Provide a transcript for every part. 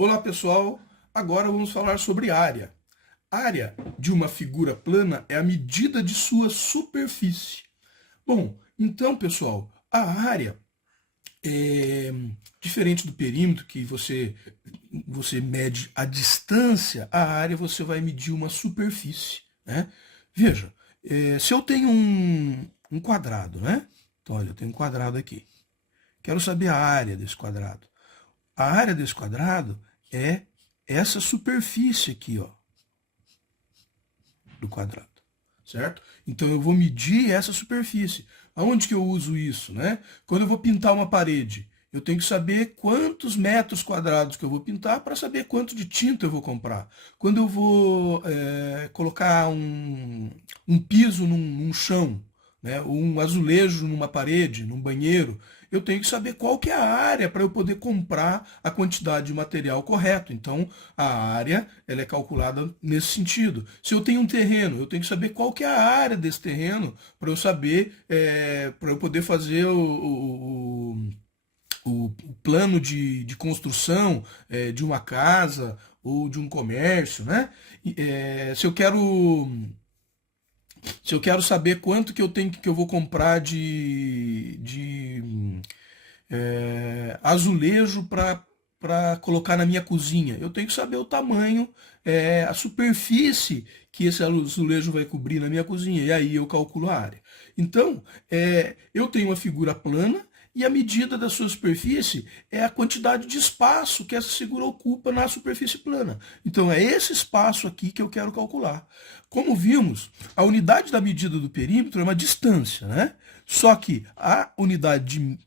Olá pessoal, agora vamos falar sobre área. Área de uma figura plana é a medida de sua superfície. Bom, então pessoal, a área é diferente do perímetro, que você mede a distância, a área você vai medir uma superfície, né? Veja, se eu tenho um quadrado, né? Então, olha, eu tenho um quadrado aqui. Quero saber a área desse quadrado. A área desse quadrado é essa superfície aqui, ó, do quadrado, certo? Então eu vou medir essa superfície. Aonde que eu uso isso, né? Quando eu vou pintar uma parede, eu tenho que saber quantos metros quadrados que eu vou pintar para saber quanto de tinta eu vou comprar. Quando eu vou colocar um piso num chão, né, um azulejo numa parede, num banheiro, eu tenho que saber qual que é a área para eu poder comprar a quantidade de material correto. Então, a área ela é calculada nesse sentido. Se eu tenho um terreno, eu tenho que saber qual que é a área desse terreno para eu saber, para eu poder fazer o plano de construção de uma casa ou de um comércio, né? Se eu quero saber quanto que eu vou comprar de azulejo para colocar na minha cozinha, eu tenho que saber o tamanho, a superfície que esse azulejo vai cobrir na minha cozinha, e aí eu calculo a área. Então, eu tenho uma figura plana, e a medida da sua superfície é a quantidade de espaço que essa figura ocupa na superfície plana. Então é esse espaço aqui que eu quero calcular. Como vimos, a unidade da medida do perímetro é uma distância, né? Só que a unidade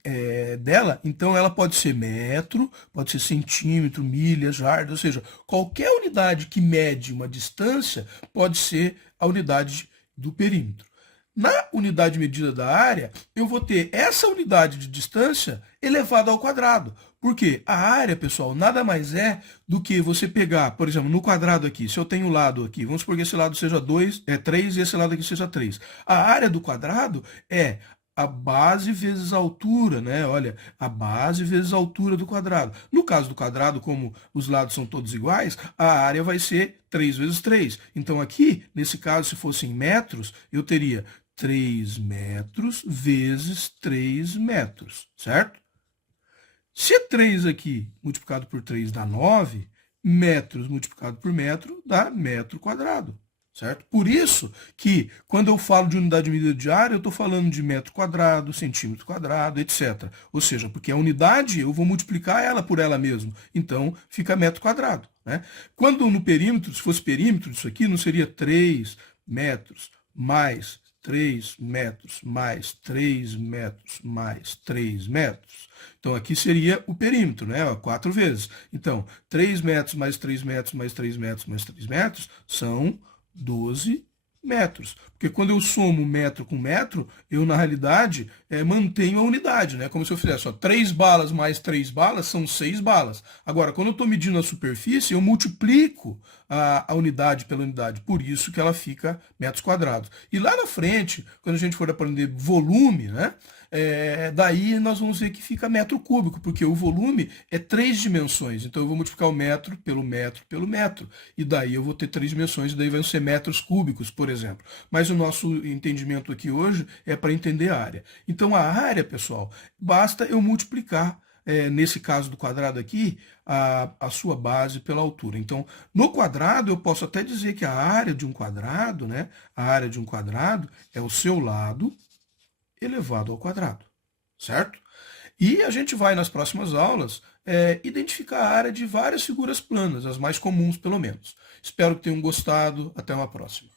dela, então ela pode ser metro, pode ser centímetro, milha, jardas, ou seja, qualquer unidade que mede uma distância pode ser a unidade do perímetro. Na unidade medida da área, eu vou ter essa unidade de distância elevada ao quadrado. Porque a área, pessoal, nada mais é do que você pegar, por exemplo, no quadrado aqui, se eu tenho o lado aqui, vamos supor que esse lado seja 3 e esse lado aqui seja 3. A área do quadrado é a base vezes a altura, né? Olha, a base vezes a altura do quadrado. No caso do quadrado, como os lados são todos iguais, a área vai ser 3 vezes 3. Então aqui, nesse caso, se fosse em metros, eu teria 3 metros vezes 3 metros, certo? Se 3 aqui multiplicado por 3 dá 9, metros multiplicado por metro dá metro quadrado, certo? Por isso que, quando eu falo de unidade de medida de área, eu estou falando de metro quadrado, centímetro quadrado, etc. Ou seja, porque a unidade, eu vou multiplicar ela por ela mesma. Então, fica metro quadrado, né? Quando no perímetro, se fosse perímetro disso aqui, não seria 3 metros mais 3 metros mais 3 metros mais 3 metros. Então, aqui seria o perímetro, né? 4 vezes. Então, 3 metros mais 3 metros mais 3 metros mais 3 metros são 12 metros. Porque quando eu somo metro com metro, eu, na realidade, mantenho a unidade, né? Como se eu fizesse 3 balas mais 3 balas são 6 balas. Agora, quando eu estou medindo a superfície, eu multiplico a unidade pela unidade. Por isso que ela fica metros quadrados. E lá na frente, quando a gente for aprender volume, né? Daí nós vamos ver que fica metro cúbico, porque o volume é 3 dimensões. Então eu vou multiplicar o metro pelo metro pelo metro. E daí eu vou ter 3 dimensões, e daí vão ser metros cúbicos, por exemplo. Mas o nosso entendimento aqui hoje é para entender a área. Então a área, pessoal, basta eu multiplicar, nesse caso do quadrado aqui, a sua base pela altura. Então, no quadrado, eu posso até dizer que a área de um quadrado, né, a área de um quadrado é o seu lado elevado ao quadrado, certo? E a gente vai, nas próximas aulas, identificar a área de várias figuras planas, as mais comuns, pelo menos. Espero que tenham gostado. Até uma próxima.